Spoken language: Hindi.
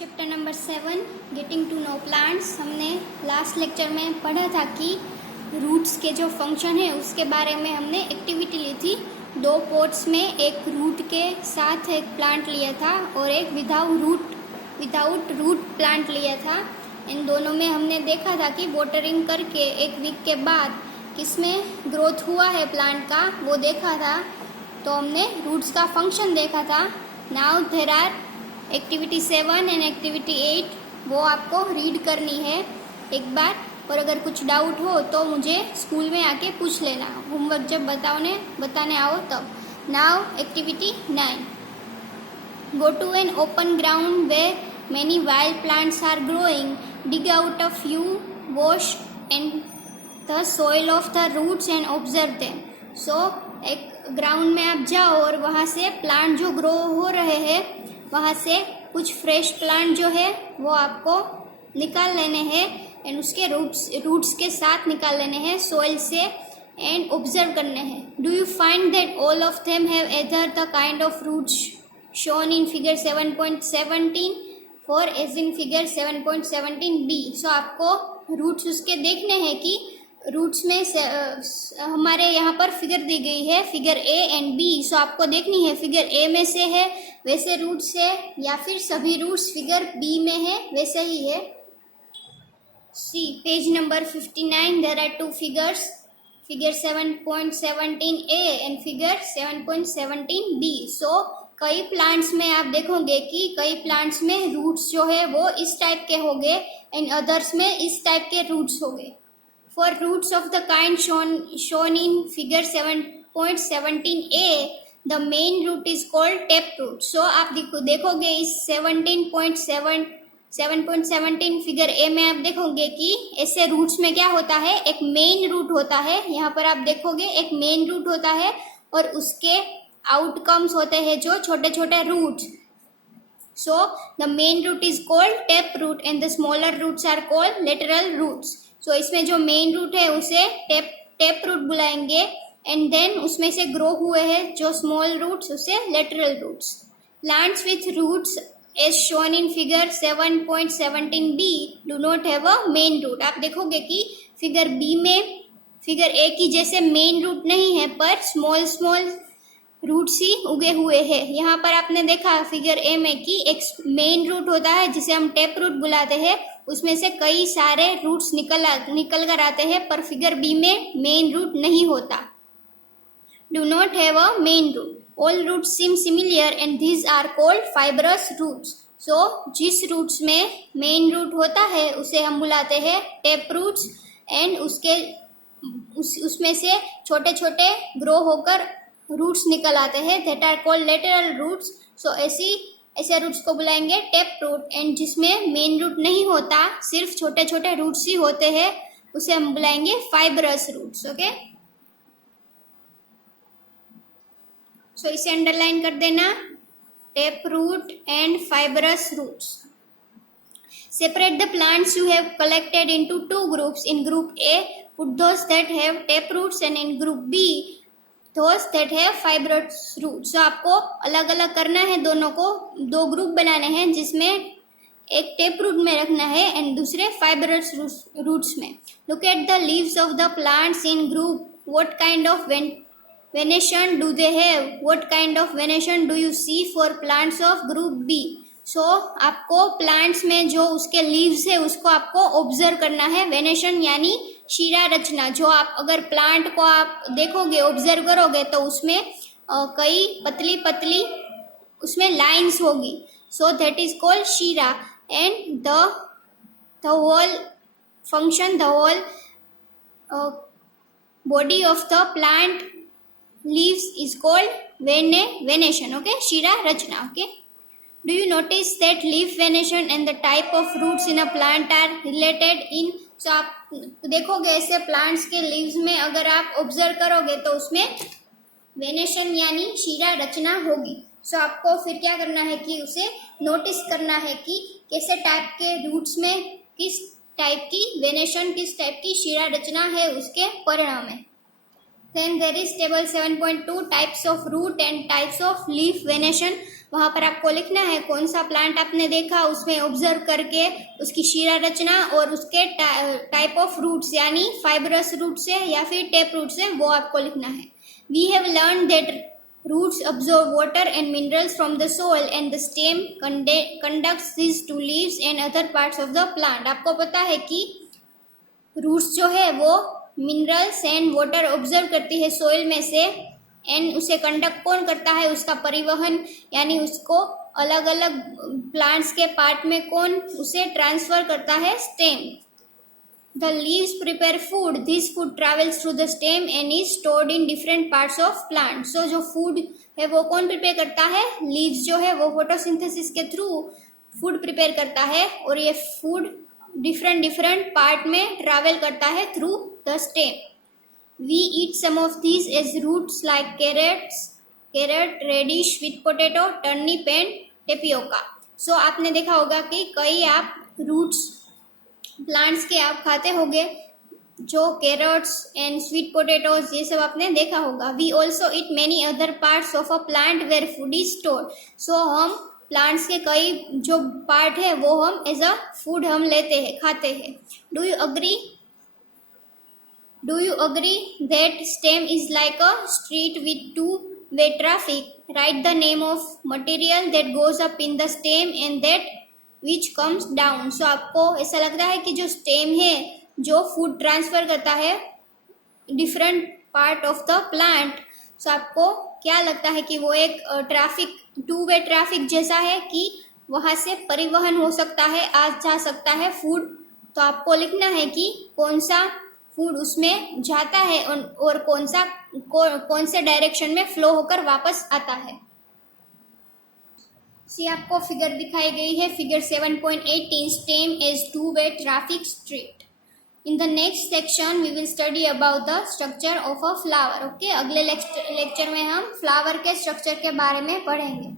Chapter number 7 getting to know plants. हमने लास्ट लेक्चर में पढ़ा था कि रूट्स के जो फंक्शन है उसके बारे में हमने एक्टिविटी ली थी। दो पॉट्स में एक रूट के साथ एक प्लांट लिया था और एक विदाउट रूट प्लांट लिया था। इन दोनों में हमने देखा था कि वाटरिंग करके एक वीक के बाद किसमें ग्रोथ हुआ है प्लांट का वो देखा था। तो हमने रूट्स का फंक्शन देखा था। Now there are activity 7 and activity 8 वो आपको रीड करनी है एक बार, और अगर कुछ डाउट हो तो मुझे स्कूल में आके पूछ लेना, होमवर्क जब बताने आओ तब। Now activity 9, go to an open ground where many wild plants are growing, dig out a few, wash and the soil of the roots and observe them. So एक ग्राउंड में आप जाओ और वहाँ से प्लांट जो ग्रो हो रहे हैं वहाँ से कुछ फ्रेश प्लांट जो है वो आपको निकाल लेने हैं एंड उसके रूट्स के साथ निकाल लेने हैं सॉइल से एंड ऑब्जर्व करने हैं। Do you find that all of them have either the kind of roots shown in figure 7.17 for as in figure 7.17b। So आपको रूट्स उसके देखने हैं कि रूट्स में हमारे यहाँ पर फिगर दी गई है फिगर ए एंड बी। सो आपको देखनी है फिगर ए में से है वैसे रूट्स है या फिर सभी रूट्स फिगर बी में है वैसे ही है। See page number 59, there are two figures, figure 7.17a and figure 7.17b। So कई प्लांट्स में आप देखोगे कि कई प्लांट्स में रूट्स जो है वो इस टाइप के होंगे एंड अदर्स में इस टाइप के रूट्स होंगे। For roots of the kind shown in figure 7.17a, the main root is called taproot. So आप देखोगे इस 7.17 फिगर ए में आप देखोगे कि ऐसे रूट्स में क्या होता है, एक मेन रूट होता है। यहाँ पर आप देखोगे एक मेन रूट होता है और उसके आउटकम्स होते हैं जो छोटे छोटे roots. So the main root is called taproot and the smaller roots are called lateral roots. So इसमें जो मेन रूट है उसे टेप रूट बुलाएंगे एंड देन उसमें से ग्रो हुए हैं जो स्मॉल रूट्स उसे lateral roots. Plants with roots as shown in figure 7.17b do not have a main root. आप देखोगे कि फिगर बी में फिगर ए की जैसे मेन रूट नहीं है पर स्मॉल रूट्स ही उगे हुए हैं। यहाँ पर आपने देखा फिगर ए में कि एक मेन रूट होता है जिसे हम टेप रूट बुलाते हैं, उसमें से कई सारे रूट्स निकल कर आते हैं, पर फिगर बी में मेन रूट नहीं होता। Do not have a main root, all roots seem similar and these are called fibrous roots. So जिस रूट्स में मेन रूट होता है उसे हम बुलाते हैं टेप रूट्स एंड उसमें से छोटे छोटे ग्रो होकर रूट्स निकल आते हैं, that are called lateral roots. So ऐसे रूट्स को बुलाएंगे टेप रूट एंड जिसमें मेन रूट नहीं होता सिर्फ छोटे छोटे रूट्स ही होते हैं उसे हम बुलाएंगे फाइब्रस रूट्स। ओके, सो इसे अंडरलाइन कर देना, tap root and fibrous roots. Separate the plants you have collected into two groups. In group A, put those that have tap roots and in group B, those that have fibrous roots. So आपको अलग अलग करना है, दोनों को दो ग्रुप बनाने हैं जिसमें एक टेप रूट में रखना है एंड दूसरे फाइब्रस रूट्स में। Look at the leaves of the plants in group. What kind of venation do they have? What kind of venation do you see for plants of group B? सो आपको प्लांट्स में जो उसके लीव्स है उसको आपको ऑब्जर्व करना है। वेनेशन यानी शीरा रचना। जो आप अगर प्लांट को आप देखोगे ऑब्जर्व करोगे तो उसमें कई पतली पतली उसमें लाइंस होगी। सो दैट इज कॉल्ड शीरा and the whole function, the whole body of the plant leaves is called venation. Okay, शीरा रचना। Okay, do you notice that leaf venation and the type of roots in a plant are related in? So आप देखोगे ऐसे प्लांट्स के लीव्स में अगर आप ऑब्जर्व करोगे तो उसमें वेनेशन यानी शीरा रचना होगी। सो आपको फिर क्या करना है कि उसे नोटिस करना है कि कैसे टाइप के रूट्स में किस टाइप की वेनेशन, किस टाइप की शीरा रचना है उसके परिणाम है। Then there is table 7.2 types of root and types of leaf venation. वहाँ पर आपको लिखना है कौन सा प्लांट आपने देखा, उसमें ऑब्जर्व करके उसकी शिरा रचना और उसके टाइप ऑफ रूट्स यानी फाइब्रस रूट्स है या फिर टेप रूट्स है, वो आपको लिखना है। We have learn that roots absorb water and minerals from the soil and the stem conducts these to leaves and other parts of the plant। आपको पता है कि रूट्स जो है वो मिनरल्स एंड वाटर ऑब्जर्व करती है सोइल में से, एंड उसे कंडक्ट कौन करता है, उसका परिवहन यानी उसको अलग अलग प्लांट्स के पार्ट में कौन उसे ट्रांसफर करता है, stem. The leaves prepare food, this food travels through the stem and is stored in different parts of plant. So जो फूड है वो कौन प्रिपेयर करता है, लीव्स जो है वो फोटोसिंथेसिस के थ्रू फूड प्रिपेयर करता है और ये फूड डिफरेंट पार्ट में ट्रैवल करता है through the stem. We eat some of these as roots like carrot, radish, sweet potato, turnip and tapioca। So आपने देखा होगा कि कई आप रूट्स प्लांट्स के आप खाते होंगे, जो कैरेट्स एंड स्वीट पोटैटोज ये सब आपने देखा होगा। We also eat many other parts of a plant where food is stored. So हम प्लांट्स के कई जो पार्ट है वो हम एज अ फूड हम लेते हैं, खाते हैं। Do you agree that stem is like a street with two-way traffic? Write the name of material that goes up in the stem and that which comes down। So आपको ऐसा लगता है कि जो स्टेम है जो फूड ट्रांसफर करता है different part of the plant, so आपको क्या लगता है कि वो एक ट्रैफिक टू-वे ट्रैफिक जैसा है कि वहाँ से परिवहन हो सकता है, आ जा सकता है फूड। तो आपको लिखना है कि कौन सा फूड उसमें जाता है और कौन से डायरेक्शन में फ्लो होकर वापस आता है। सी आपको फिगर दिखाई गई है, figure 7.18, stem as two way traffic street. In the next section we will study about the structure of a flower. Okay, अगले लेक्चर में हम फ्लावर के स्ट्रक्चर के बारे में पढ़ेंगे।